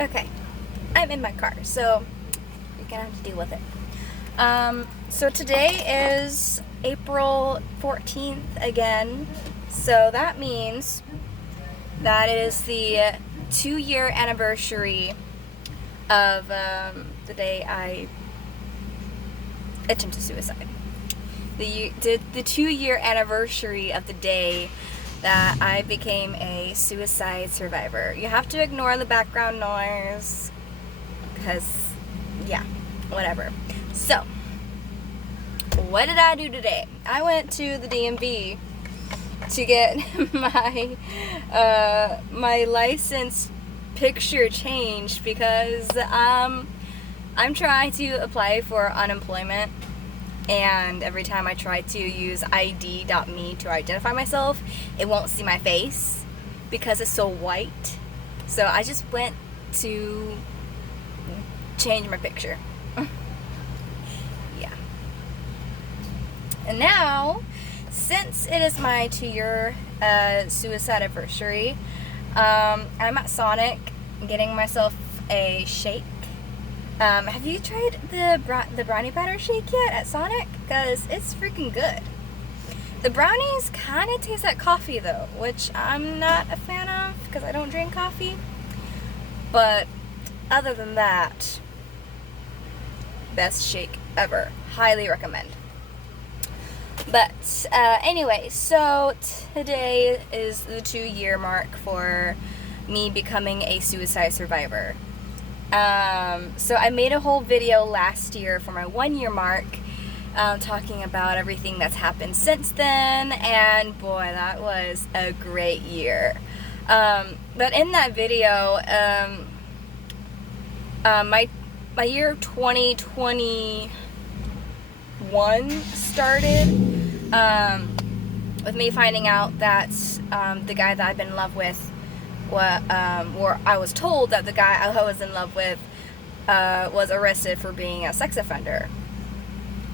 Okay, I'm in my car, so you're gonna have to deal with it. So today is April 14th again, so that means that it is the 2 year anniversary of the day I attempted suicide. The 2 year anniversary of the day that I became a suicide survivor. You have to ignore the background noise because, yeah, whatever. So, what did I do today? I went to the DMV to get my license picture changed because I'm trying to apply for unemployment, and every time I try to use ID.me to identify myself, it won't see my face because it's so white. So I just went to change my picture. Yeah. And now, since it is my 2 year suicide anniversary, I'm at Sonic getting myself a shake. Have you tried the brownie batter shake yet at Sonic? Because it's freaking good. The brownies kind of taste like coffee though, which I'm not a fan of because I don't drink coffee. But other than that, best shake ever. Highly recommend. But anyway, so today is the 2 year mark for me becoming a suicide survivor. So I made a whole video last year for my 1 year mark, talking about everything that's happened since then, and boy, that was a great year. But in that video, my year 2021 started with me finding out that the guy that I've been in love with, or I was told that the guy I was in love with was arrested for being a sex offender.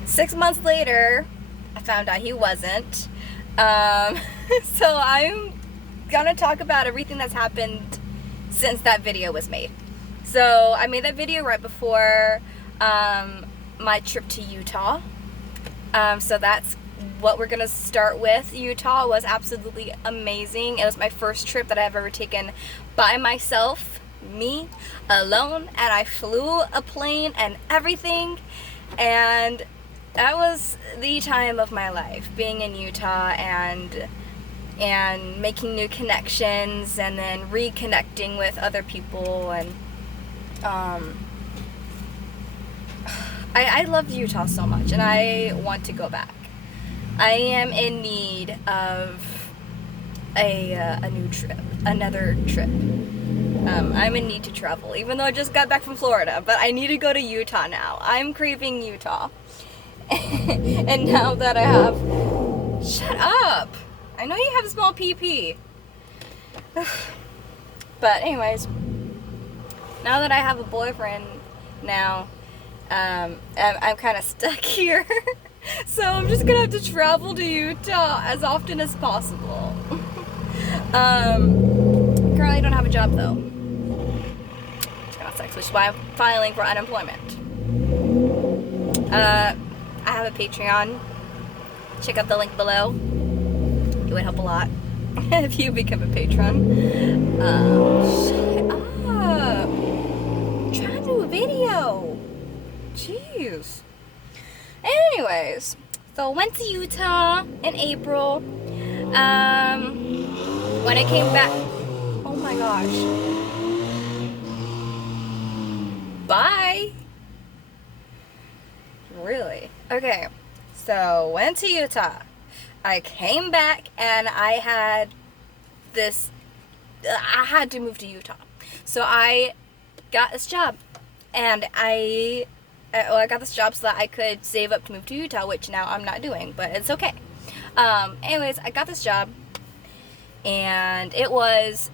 6 months later, I found out he wasn't. So I'm gonna talk about everything that's happened since that video was made. So I made that video right before my trip to Utah. So that's what we're gonna start with. Utah was absolutely amazing. It was my first trip that I've ever taken by myself, me alone, and I flew a plane and everything, and that was the time of my life, being in Utah and making new connections and then reconnecting with other people. And I loved Utah so much, and I want to go back. I am in need of a new trip, another trip. I'm in need to travel, even though I just got back from Florida, but I need to go to Utah now. I'm craving Utah. And now that I have... Shut up! I know you have a small PP. But anyways, now that I have a boyfriend now, I'm kind of stuck here. So I'm just gonna have to travel to Utah as often as possible. Currently I don't have a job though. Which kind of sucks, which is why I'm filing for unemployment. I have a Patreon. Check out the link below. It would help a lot if you become a patron. Shut up. I'm trying to do a video. Jeez. Anyways, so I went to Utah in April. When I came back, oh my gosh. Bye. Really? Okay. So went to Utah. I came back and I had to move to Utah. So I got this job, and I got this job so that I could save up to move to Utah, which now I'm not doing, but it's okay. Anyways, I got this job, and it was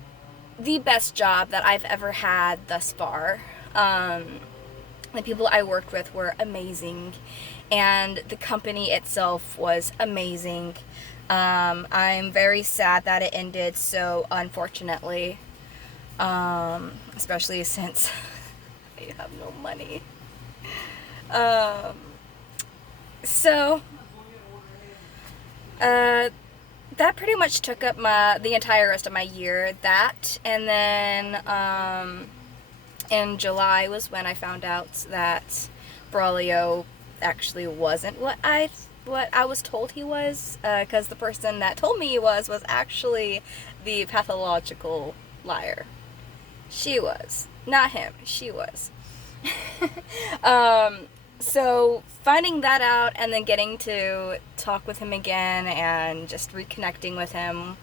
the best job that I've ever had thus far. The people I worked with were amazing, and the company itself was amazing. I'm very sad that it ended so unfortunately. especially since I have no money. Um, so, that pretty much took up the entire rest of my year. That, and then in July was when I found out that Braulio actually wasn't what I was told he was, because the person that told me he was actually the pathological liar. She was. Not him. She was. So finding that out and then getting to talk with him again and just reconnecting with him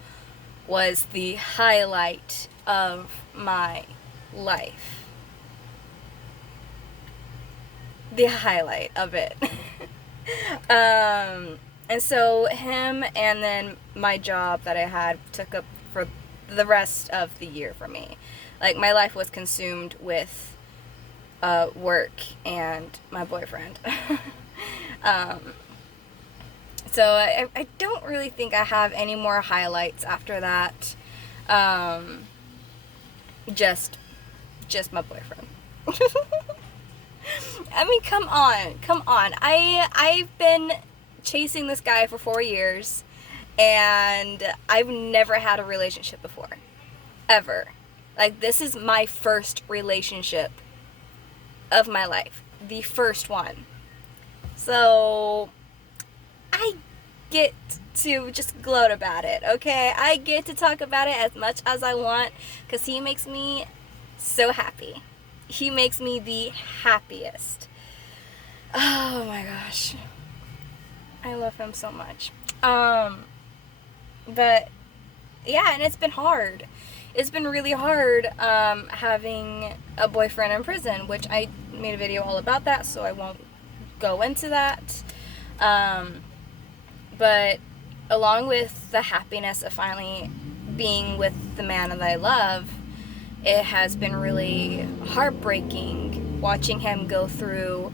was the highlight of my life. The highlight of it. And so him and then my job that I had took up for the rest of the year for me. Like, my life was consumed with work and my boyfriend. So I don't really think I have any more highlights after that. Just my boyfriend. I mean, come on. I've been chasing this guy for 4 years, and I've never had a relationship before. Ever. Like, this is my first relationship of my life. The first one. So, I get to just gloat about it, okay? I get to talk about it as much as I want, because he makes me so happy. He makes me the happiest. Oh my gosh. I love him so much. But yeah, and it's been hard. It's been really hard having a boyfriend in prison, which I made a video all about that, so I won't go into that. But along with the happiness of finally being with the man that I love, it has been really heartbreaking watching him go through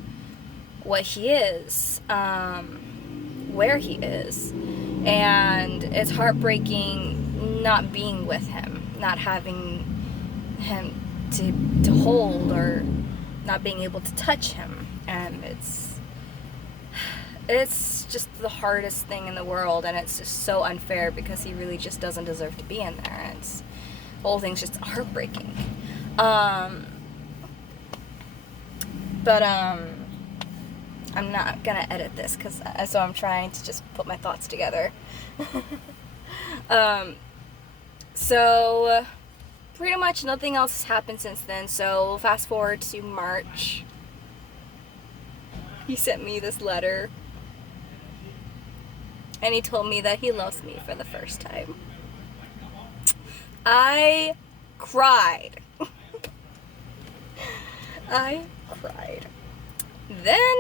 what he is, where he is. And it's heartbreaking not being with him, not having him to hold, or not being able to touch him. And it's just the hardest thing in the world, and it's just so unfair because he really just doesn't deserve to be in there. And the whole thing's just heartbreaking. But I'm not gonna edit this so I'm trying to just put my thoughts together. So pretty much nothing else has happened since then. So fast forward to March. He sent me this letter, and he told me that he loves me for the first time. I cried. I cried. Then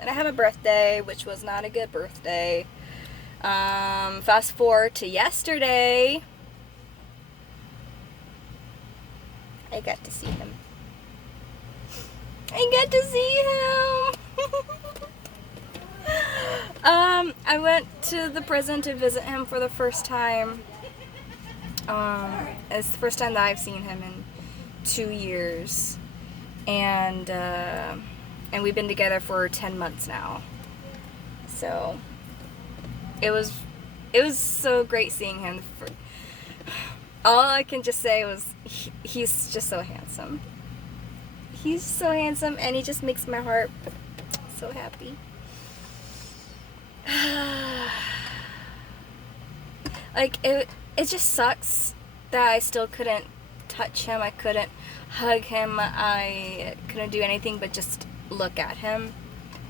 I have a birthday, which was not a good birthday. Fast forward to yesterday. I got to see him. I went to the prison to visit him for the first time. It's the first time that I've seen him in 2 years. And we've been together for 10 months now. So it was so great seeing him. All I can just say was he's just so handsome. He's so handsome, and he just makes my heart so happy. Like, it just sucks that I still couldn't touch him. I couldn't hug him. I couldn't do anything but just look at him.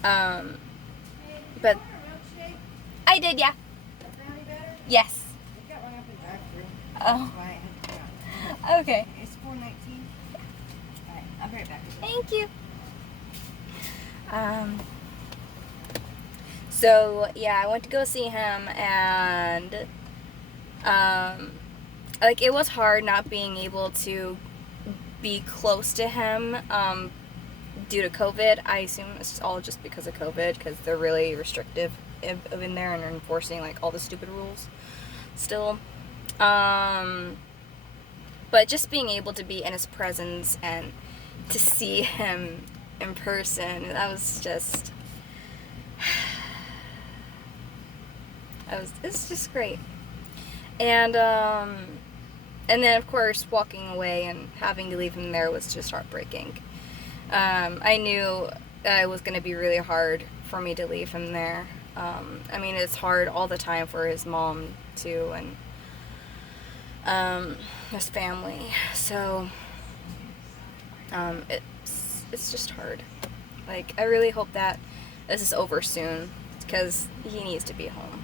But I did, yeah. Yes. Oh. Okay. It's 4:19. Alright, I'll be right back. Thank you. So yeah, I went to go see him, and like, it was hard not being able to be close to him due to COVID. I assume it's all just because of COVID, because they're really restrictive in there and are enforcing like all the stupid rules still. But just being able to be in his presence and to see him in person, that was just, it's just great. And then of course walking away and having to leave him there was just heartbreaking. I knew that it was going to be really hard for me to leave him there. I mean, it's hard all the time for his mom too, and his family. So it's just hard. Like, I really hope that this is over soon, because he needs to be home.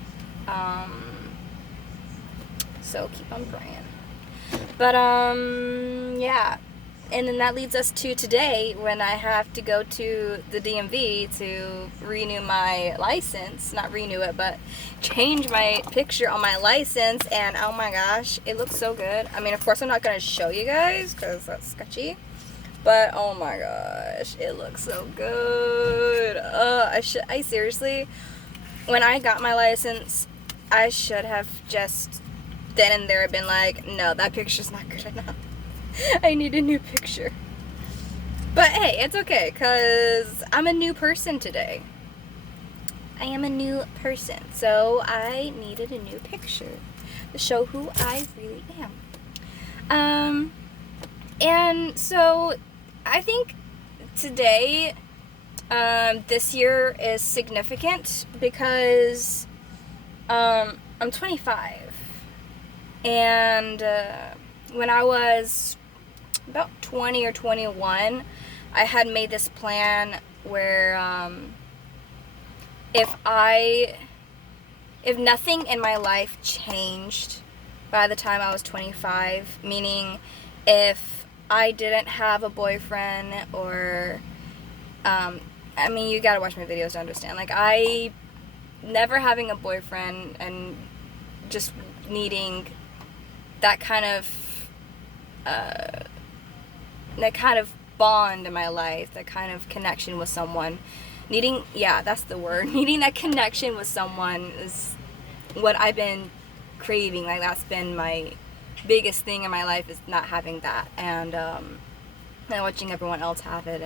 So keep on praying. But yeah. And then that leads us to today, when I have to go to the DMV to renew my license. Not renew it, but change my picture on my license. And oh my gosh, it looks so good. I mean, of course I'm not going to show you guys because that's sketchy. But oh my gosh, it looks so good. I seriously, when I got my license, I should have just then and there been like, no, that picture's not good enough. I need a new picture. But hey, it's okay, because I'm a new person today. I am a new person, so I needed a new picture to show who I really am. And so I think today, this year is significant because I'm 25. And when I was about 20 or 21, I had made this plan where if nothing in my life changed by the time I was 25, meaning if I didn't have a boyfriend, or I mean, you gotta watch my videos to understand, like, I never having a boyfriend and just needing that kind of bond in my life, that kind of connection with someone. That's the word. Needing that connection with someone is what I've been craving. Like, that's been my biggest thing in my life, is not having that. And watching everyone else have it,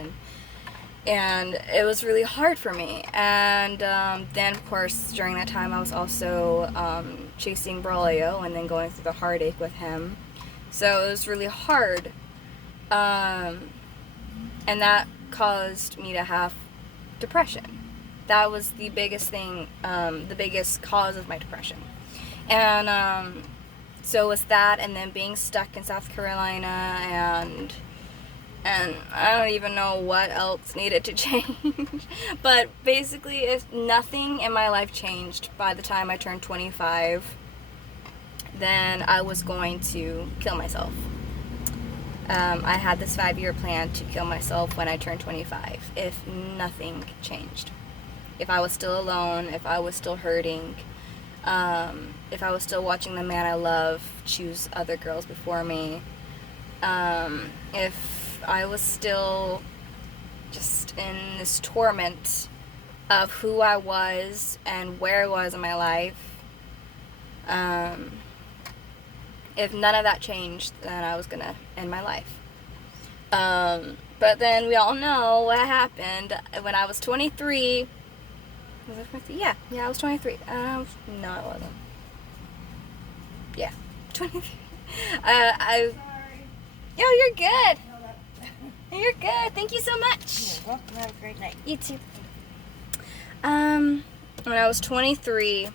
and it was really hard for me. And then, of course, during that time, I was also chasing Braulio and then going through the heartache with him. So it was really hard. And that caused me to have depression. That was the biggest thing, the biggest cause of my depression. And so it was that, and then being stuck in South Carolina, and I don't even know what else needed to change. But basically, if nothing in my life changed by the time I turned 25, then I was going to kill myself. I had this 5-year plan to kill myself when I turned 25, if nothing changed. If I was still alone, if I was still hurting, if I was still watching the man I love choose other girls before me, if I was still just in this torment of who I was and where I was in my life, if none of that changed, then I was gonna end my life. But then we all know what happened when I was 23. Was I 23? Yeah, I was 23. No, I wasn't. Yeah, 23. Sorry. Yo, you're good. You're good. Thank you so much. You're welcome. Have a great night. You too. When I was 23,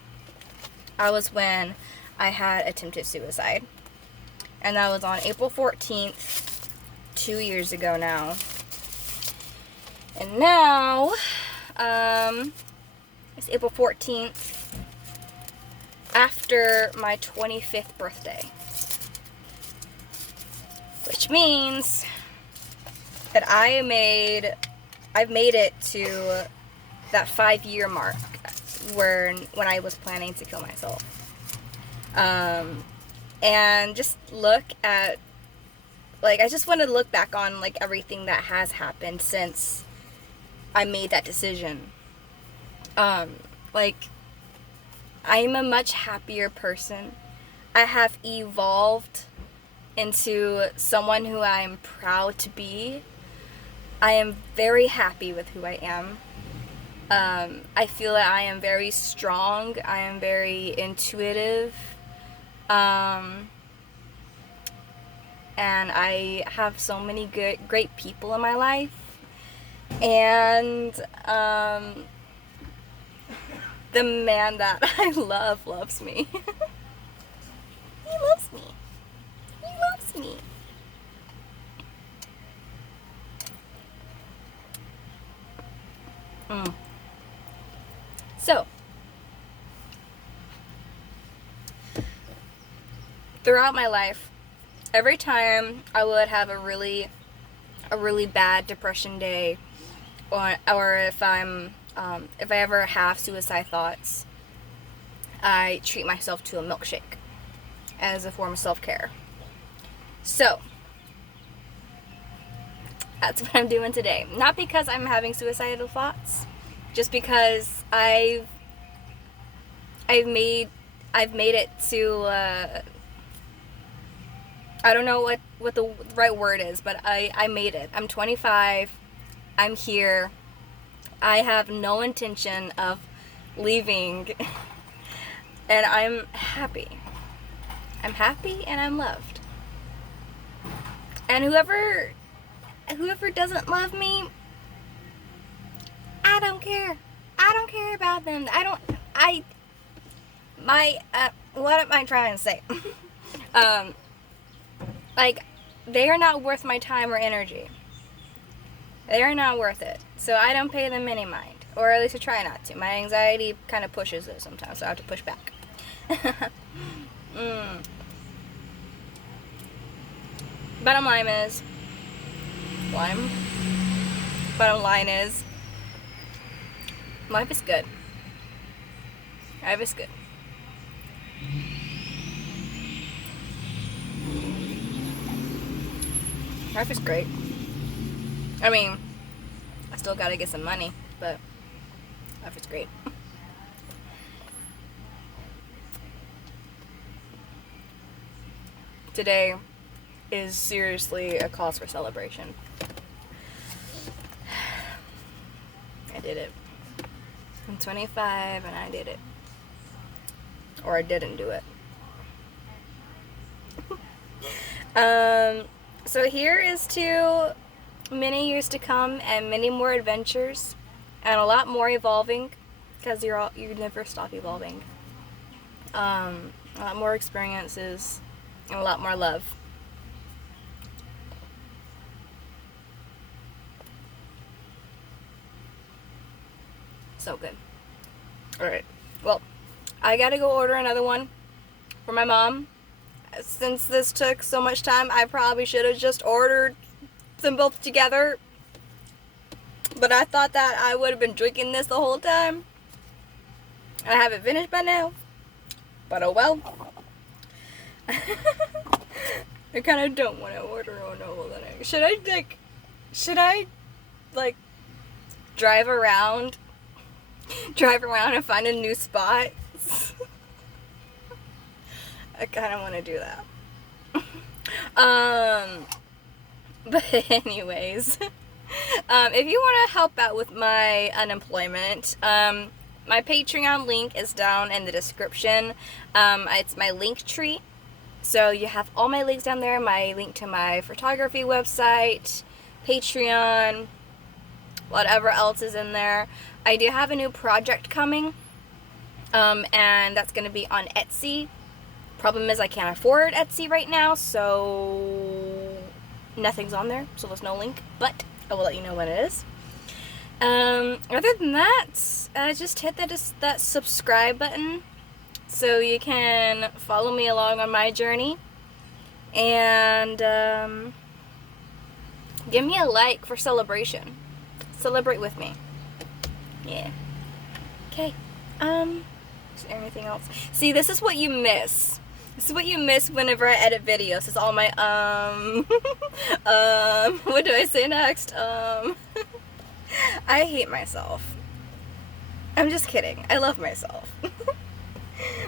I was when I had attempted suicide. And that was on April 14th, 2 years ago now. And now, it's April 14th, after my 25th birthday. Which means that I've made it to that 5-year mark when I was planning to kill myself. And just look at, like, I just want to look back on, like, everything that has happened since I made that decision. Like, I'm a much happier person. I have evolved into someone who I'm proud to be. I am very happy with who I am. I feel that I am very strong. I am very intuitive. And I have so many great people in my life. And the man that I love loves me. He loves me. He loves me. So, throughout my life, every time I would have a really bad depression day, or if I ever have suicide thoughts, I treat myself to a milkshake as a form of self-care. So, that's what I'm doing today. Not because I'm having suicidal thoughts, just because I've made it to I don't know what the right word is, but I made it. I'm 25. I'm here. I have no intention of leaving. And I'm happy. I'm happy and I'm loved. And whoever doesn't love me, I don't care. I don't care about them. What am I trying to say? Like, they are not worth my time or energy. They are not worth it. So I don't pay them any mind. Or at least I try not to. My anxiety kind of pushes it sometimes, so I have to push back. Bottom line is, life is good. Life is good. Life is great. I mean, I still gotta get some money, but life is great. Today is seriously a cause for celebration. I did it. I'm 25 and I did it. Or I didn't do it. So here is to many years to come and many more adventures and a lot more evolving, because you never stop evolving. A lot more experiences and a lot more love. So good. Alright. Well, I gotta go order another one for my mom. Since this took so much time, I probably should have just ordered them both together. But I thought that I would have been drinking this the whole time. I haven't finished by now. But oh well. I kind of don't want to order Should I drive around and find a new spot? I kind of want to do that. But anyways, if you want to help out with my unemployment, my Patreon link is down in the description. It's my link tree. So you have all my links down there. My link to my photography website, Patreon, whatever else is in there. I do have a new project coming, and that's going to be on Etsy. Problem is I can't afford Etsy right now, so nothing's on there, so there's no link, but I will let you know when it is. Other than that, just hit that subscribe button so you can follow me along on my journey, and give me a like for celebration. Celebrate with me. Yeah. Okay. Is there anything else? See, this is what you miss. This is what you miss whenever I edit videos. It's all my, what do I say next? I hate myself. I'm just kidding. I love myself.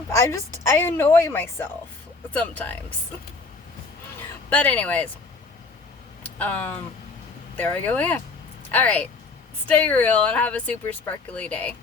I annoy myself sometimes. But anyways, there I go again. All right, stay real and have a super sparkly day.